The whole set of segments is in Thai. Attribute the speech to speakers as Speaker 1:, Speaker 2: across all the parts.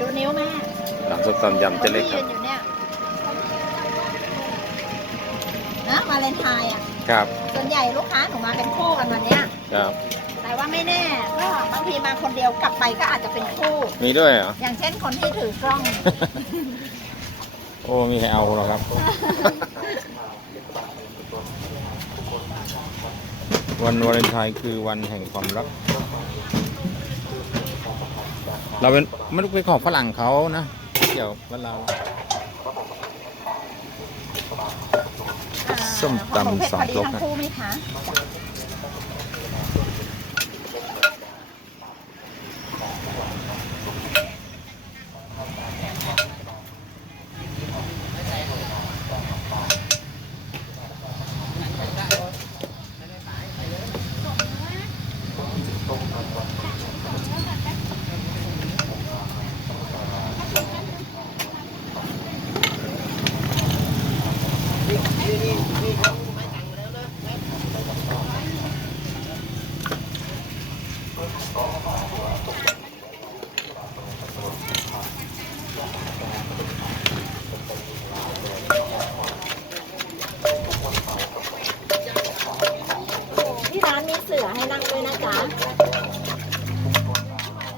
Speaker 1: ดูนิ้วแม่
Speaker 2: ร้านส้มตำยำเจ๊เล็กค
Speaker 1: ยื
Speaker 2: รับ
Speaker 1: นอยู่เนี่ยนะวาเลนไทน์อะ
Speaker 2: ครับ
Speaker 1: ส่วนใหญ่ลูกค้าหนูมาเป็นคู่กันวันเนี้ย
Speaker 2: ครับ
Speaker 1: แต่ว่าไม่แน่ก็บางทีมาคนเดียวกลับไปก็อาจจะเป็นคู่
Speaker 2: มีด้วยเหรอ
Speaker 1: อย่างเช่นคนที่ถือกล้อง
Speaker 2: โอ้มีใครเอาหรอครับ วันวาเลนไทน์คือวันแห่งความรัก เราเป็นไม่รู้เป็นของฝรั่งเขานะเกี่ยวกับเราส้มตำ
Speaker 1: ของหนูเผ็ด
Speaker 2: สอง
Speaker 1: พอดี
Speaker 2: ครก
Speaker 1: ทั้ง
Speaker 2: นะ
Speaker 1: คู่ไหมคะ ที่ร้านมีเสือให้นั่งด้วยนะจ๊ะ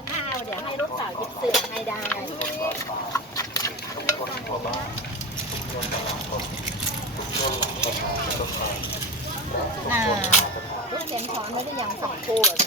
Speaker 1: ถ้าเอาเดี๋ยวให้ลูกสาวหยิบเสือให้ได้ น่าลูกเขียนช้อนไม่ได้ยังสองคู่อะต้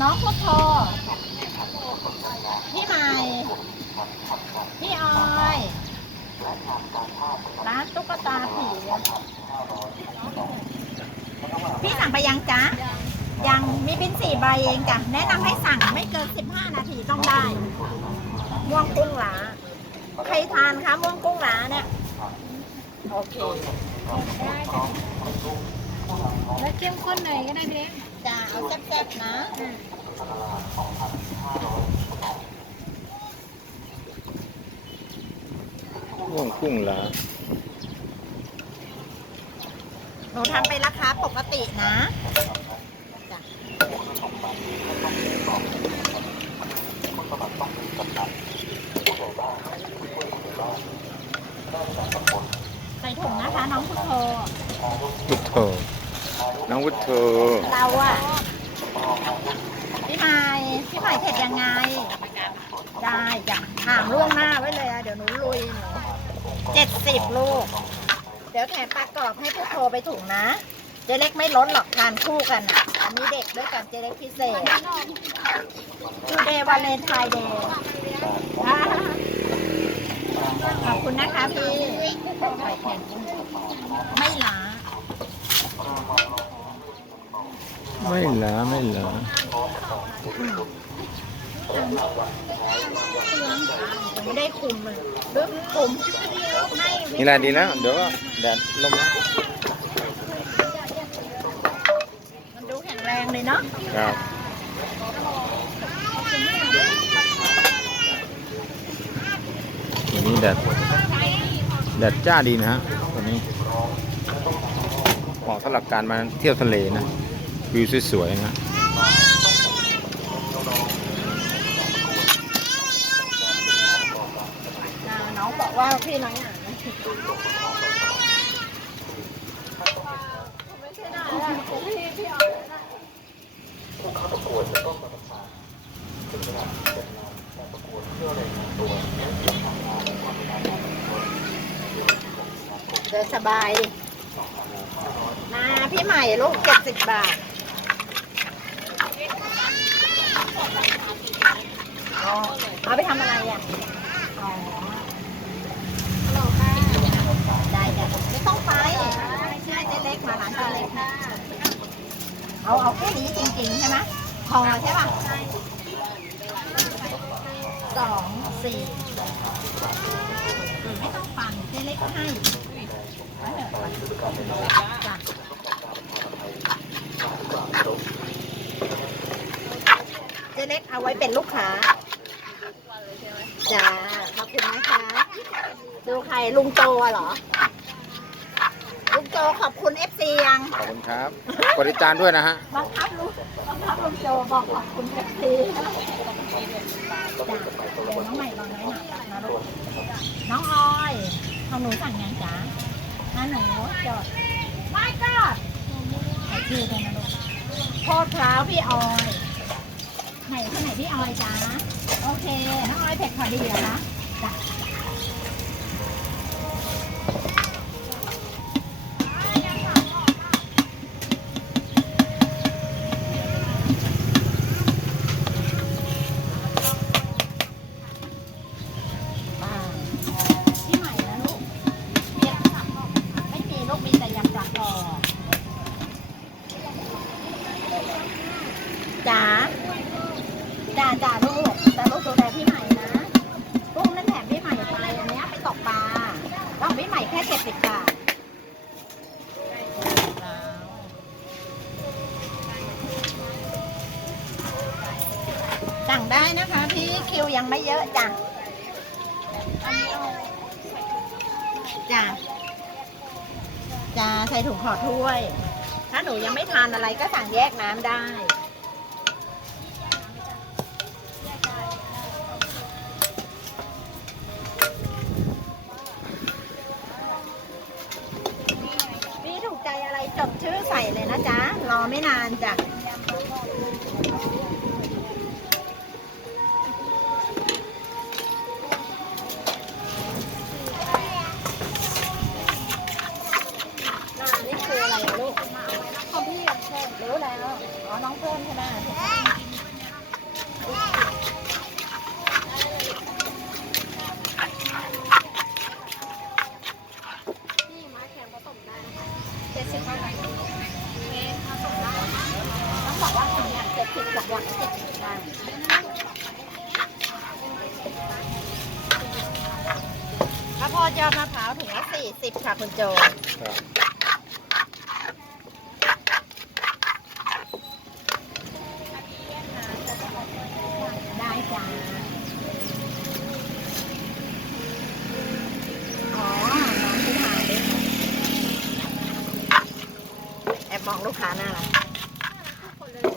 Speaker 1: น้องพุทโธพี่ใหม่ พี่ออยร้านตุ๊กตาผีพี่สั่งไปยังจ๊ะ ยังมีบินสี่ใบเองจ้ะ แนะนำให้สั่งไม่เกิน15นาทีต้องได้ ม่วงกุ้งหลา ใครทานคะม่วงกุ้งหลาเนี่ย โอเค
Speaker 3: แล้วเข้มข้นหน่อยก็ได้พี่เล็ก
Speaker 1: จ้าเอาแซ่บๆนะ
Speaker 2: ม่วงกุ้งเหรอ
Speaker 1: หนูทำไปราคาปกตินะใส่ถุงนะคะ น้องพุทโธ
Speaker 2: วุฒโธ น้องวุฒโธ
Speaker 1: เราอะพี่ใหม่พี่ใหม่เผ็ดยังไง ได้จ้ะถามล่วงหน้าไว้เลยอะเดี๋ยวหนูลุยหนูเจ็ดสิบลูก เดี๋ยวแถมปลากรอบให้พุทโธไปถุงนะ เจเล็กไม่ล้นหรอกทานคู่กันอะอันนี้เด็กด้วยกันเจเล็กพิเศษทูเดย์วาเลนไทน์เดย์ขอบคุณนะคะพี่ไข่แข็งไม่ล้า
Speaker 2: ไม่เหรอไม่เหรอ
Speaker 1: ยังไม่ได้คุมมันปึ๊บคุมไม่
Speaker 2: นี่แหละดีแล้วเดี๋ยวก็แดดลมแล้ว
Speaker 1: มันดูแข็งแรงเลยเนาะ
Speaker 2: ครับวันนี้แดดแดดจ้าดีนะฮะวันนี้เหมาะสำหรับการมาเที่ยวทะเลนะ วิวสวยๆนะ
Speaker 1: น้องบอกว่าพี่น้อยหนาไม่ใช่ได้พี่พี่เอาได้เดินสบาย มาพี่ใหม่ลูกเจ็ดสิบบาทอ๋อ เอาไปทำอะไรอะอ๋อได้จ้ะไม่ต้องไปใช่เจ๊เล็กมาร้านเจ๊เล็กนะเอาเอาแค่นี้จริงๆใช่ไหมพอใช่ป่ะสองสี่อืมไม่ต้องปั่นเจ๊เล็กให้เจ้ะเจ๊เล็กเอาไว้เป็นลูกค้าขอบคุณนะคะ ดูใคร ลุงโจอะเหรอ ลุงโจขอบคุณเอฟซียัง
Speaker 2: ขอบคุณครับกดติดตามด้วยนะฮะ
Speaker 1: บังคับลุงบังคับลุงโจบอกขอบคุณเอฟซีจ้ะเดี๋ยวน้องใหม่รอน้อยหน่อยนะลูกน้องออยของหนูสั่งยังจ๊ะนะหนูจดไม่จอดใส่ชื่อด้วยนะลูกโคตรพร้าวพี่ออยไหนที่ไหนพี่ออยจ๊ะโอเค น้องออยเผ็ดพอดีเหรอคะจ้ะ อะไรก็สั่งแยกน้ำได้พี่ถูกใจอะไรจดชื่อใส่เลยนะจ๊ะ รอไม่นานจ้ะ เนี่ยเจ็ดสิบกับอย่างเจ็ดสิบได้ข้าวโพดยอดมะพร้าวถุงละสี่สิบค่ะคุณโจ้า อ๋อ น้องที่ถ่ายแอบมองลูกค้าน่ารัก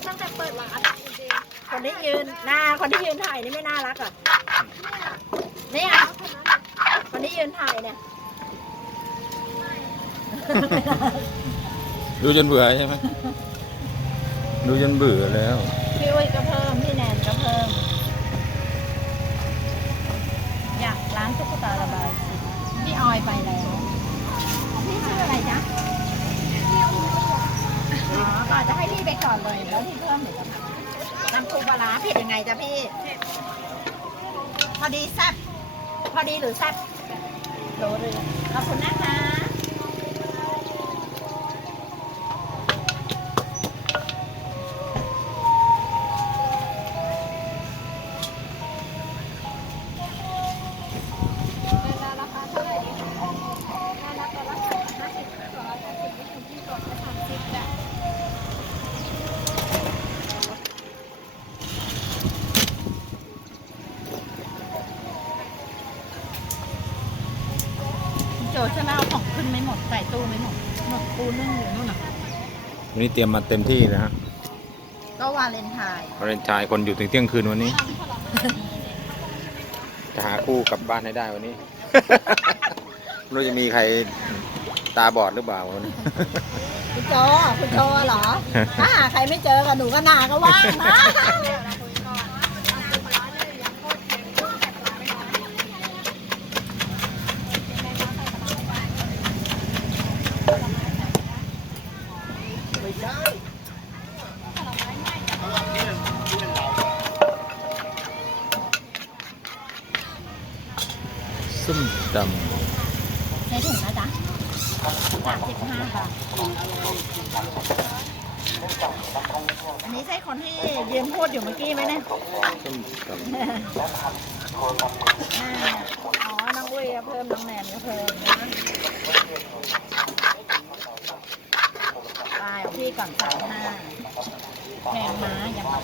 Speaker 3: ตั้งแต่เปิดร้านจริง
Speaker 1: คนที่ยืนหน้า คนที่ยืนถ่ายนี่ไม่น่ารักเหรอะเนี่ยคนที่ยืน ถ่ายเนี่ย
Speaker 2: ดูจนเบื่อใช่ไหมดูจนเบื่อแล้ว
Speaker 1: พี่อุ้ยก็เพิ่ม พี่แนนก็เพิ่ม อยากร้านตุ๊กตาระบายสีพี่ออยไปแล้ว พี่ชื่ออะไรจ๊ะอ๋อก็อาจจะให้พี่ไปก่อนเลย แล้วที่เพิ่มเดี๋ยวจะทำน้ำปูปลาร้าผิดยังไงจ๊ะพี่ พอดีแซ่บพอดีหรือแซ่บ โดเลยขอบคุณนะคะั
Speaker 2: นนี้เตรียมมาเต็มที่นะฮะ
Speaker 1: ก็วาเลนไทน์
Speaker 2: วาเลนไทน์คนอยู่ถึงเที่ยงคืนวันนี้ จะหาคู่กลับบ้านให้ได้วันนี้ ไม่รู้จะมีใครตาบอดหรือเปล่าวันนี้
Speaker 1: คุณโจคุณโจเหรอ ถ้าหาใครไม่เจอกับหนูก็นาก็ว่างนะ เพิ่มน้องแนนก็เพิ่มนะตายของพี่ก่อน
Speaker 3: สามห้าแนนม้ายั
Speaker 4: งมา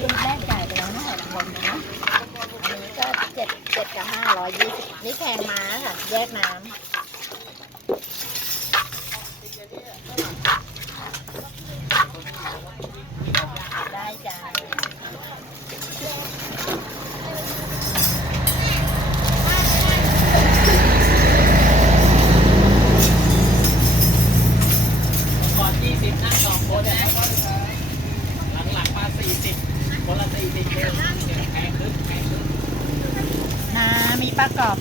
Speaker 1: คุณแม่จ่ายไปแล้วนะหมะอันนี้ก็เจ็ดเจ็ดกับห้าร้อยยี่สิบนี่แพงม้าค่ะ แยกน้ำ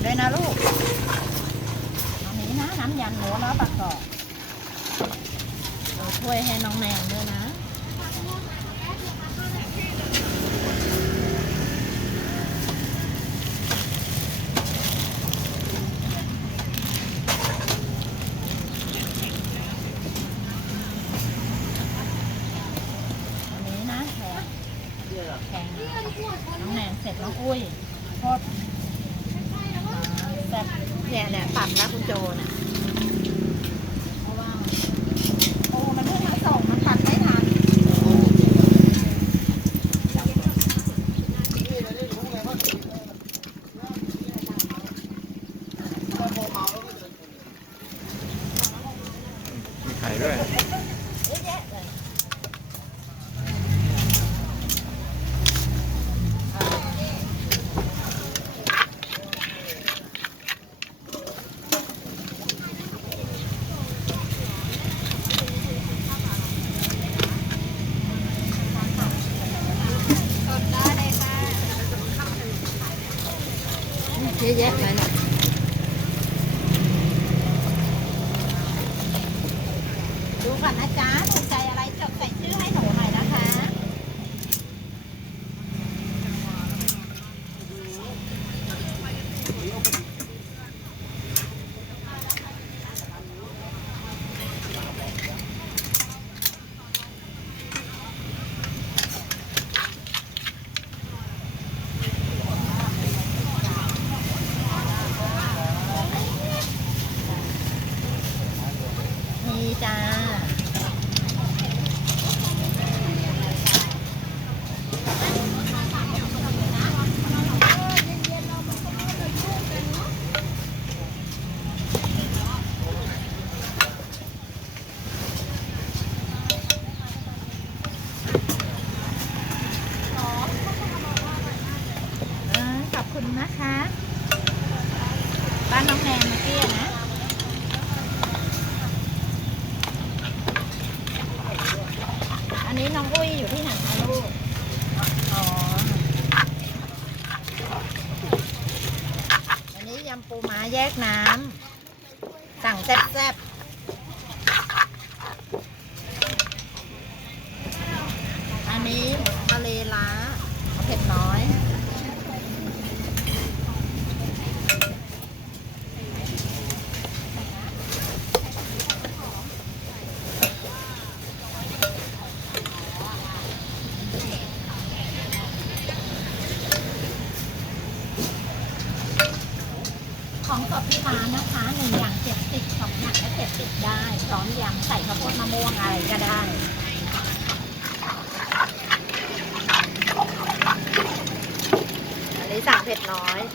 Speaker 1: ด้วยนะลูกอันนี้นะน้ำยันหมูเนาะประกอบเราช่วยให้น้องแมวด้ว
Speaker 2: ย
Speaker 1: นะ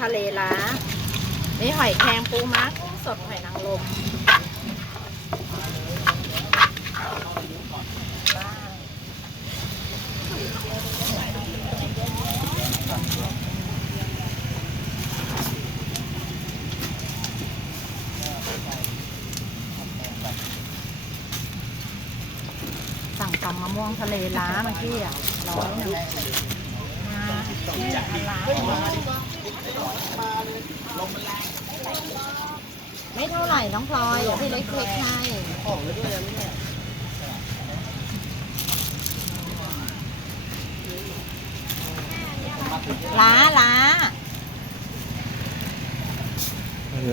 Speaker 1: ทะเลล้านี่หอยแครงปูม้ากุ้งสดหอยนางรมสั่งตำมะม่วงทะเลล้าเมื่อกี้อะร้อยหนึ่งมาล้า ไม่เท่าไหร่น้องพลอยเดี๋ยวพี่เล็กเล็กให้ล้าล้า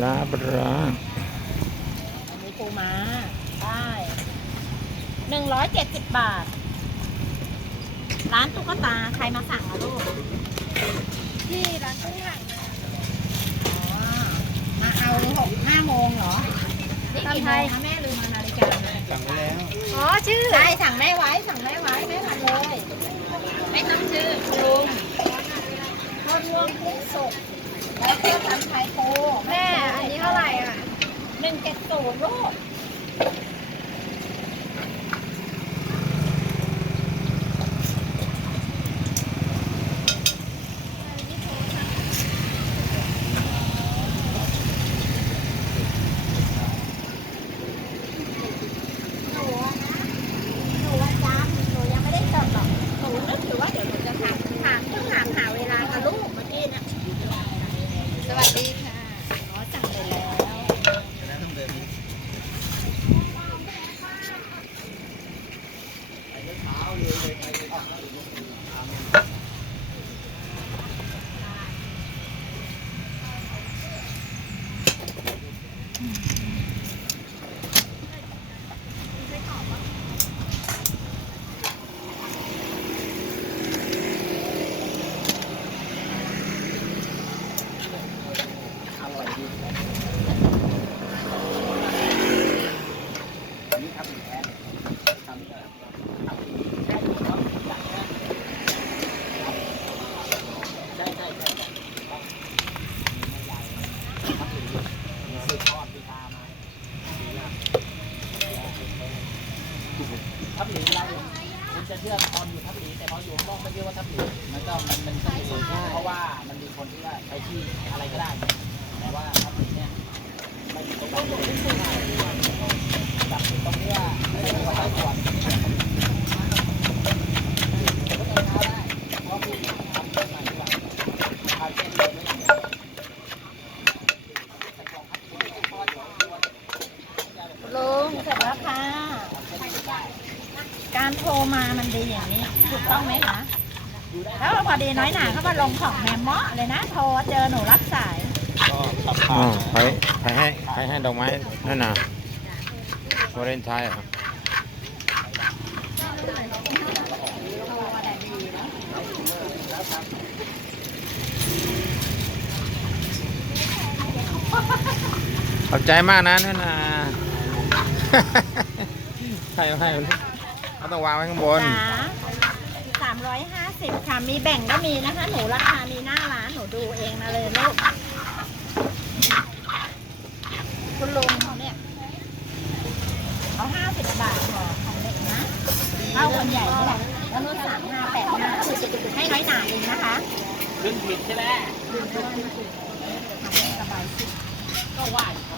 Speaker 2: ลาบรา
Speaker 1: อันนี้ปูม้าได้หนึ่งร้อยเจ็ดสิบบาท ร้านตุ๊กตา ใครมาสั่งอะลูก
Speaker 3: ที่ร้านกุ้งถัง
Speaker 1: มาเอาหกห้าโมงเหรอนี่กี่โมงคะแม่ลืมเอานาฬิกามา
Speaker 3: อ๋อชื่อ
Speaker 1: ใช่สั่งแม่ไว้สั่งแม่ไว้แม่ทำเลย ไม่ต้องชื่อลุงทอดรวมกุ้งสุกแล้วก็ทำไข่ปู
Speaker 3: แม่อันนี้เท่าไหร่อะ
Speaker 1: หนึ่งเจ็ดศูนย์ลูก หนูอะนะ หนูอะจำหนูยังไม่ได้จดหรอก หนูนึกอยู่ว่าเดี๋ยวหนูจะถามถามเพิ่งถามหาเวลากับลูกเมื่อกี้นะสวัสดีค่ะอ๋อสั่งไปแล้ว
Speaker 4: ใช่ใช่ใช่สืบทอดวิชามาทับหลีอะไรคุณจะเชื่อตอนอยู่ทับหลีแต่พออยู่ข้างนอกไม่เชื่อว่าทับหลีมันก็มันมันทับหลีเพราะว่ามันมีคนที่ว่าใช้ชื่ออะไรก็ได้ แต่ว่าทับหลีเนี่ยไม่มีตรงนี้แบบตรงเนี้ยไม่ได้มีความหมายก่อนก็มีทำเป็นใหม่ดีกว่าเอาเช่นเดิมไม่ได้
Speaker 1: ลุงเสร็จแล้วค่ะ การโทรมามันดีอย่างนี้ ถูกต้องไหมคะแล้วพอดีน้อยหนาเขามาลงของ เมาะเลยนะโทรเจอหนูรับสาย
Speaker 2: อ๋อใครใครให้ใครให้ดอกไม้นั่นน่ะวาเลนไทน์เหรอขอบใจมากนะนั่นน่ะช่ไม่เขาต้องวางไว้ข้างบน
Speaker 1: จ๋าสามร้อยห้าสิบค่ะ มีแบ่งก็มีนะคะ หนูราคามีหน้าร้านหนู ดูเองนะเลยลูกคุณลุงเขาเนี่ยเอาห้าสิบบาทพอของเด็กนะเท่าคนใหญ่นี่แหละแล้วนู้นสามห้าแปดห้าให้น้อยหนาเองนะคะ
Speaker 4: ขึ้นผิดใช่ไหม
Speaker 1: ดูด้วยทำให้สบายสิ
Speaker 4: ก็ว่าอยู่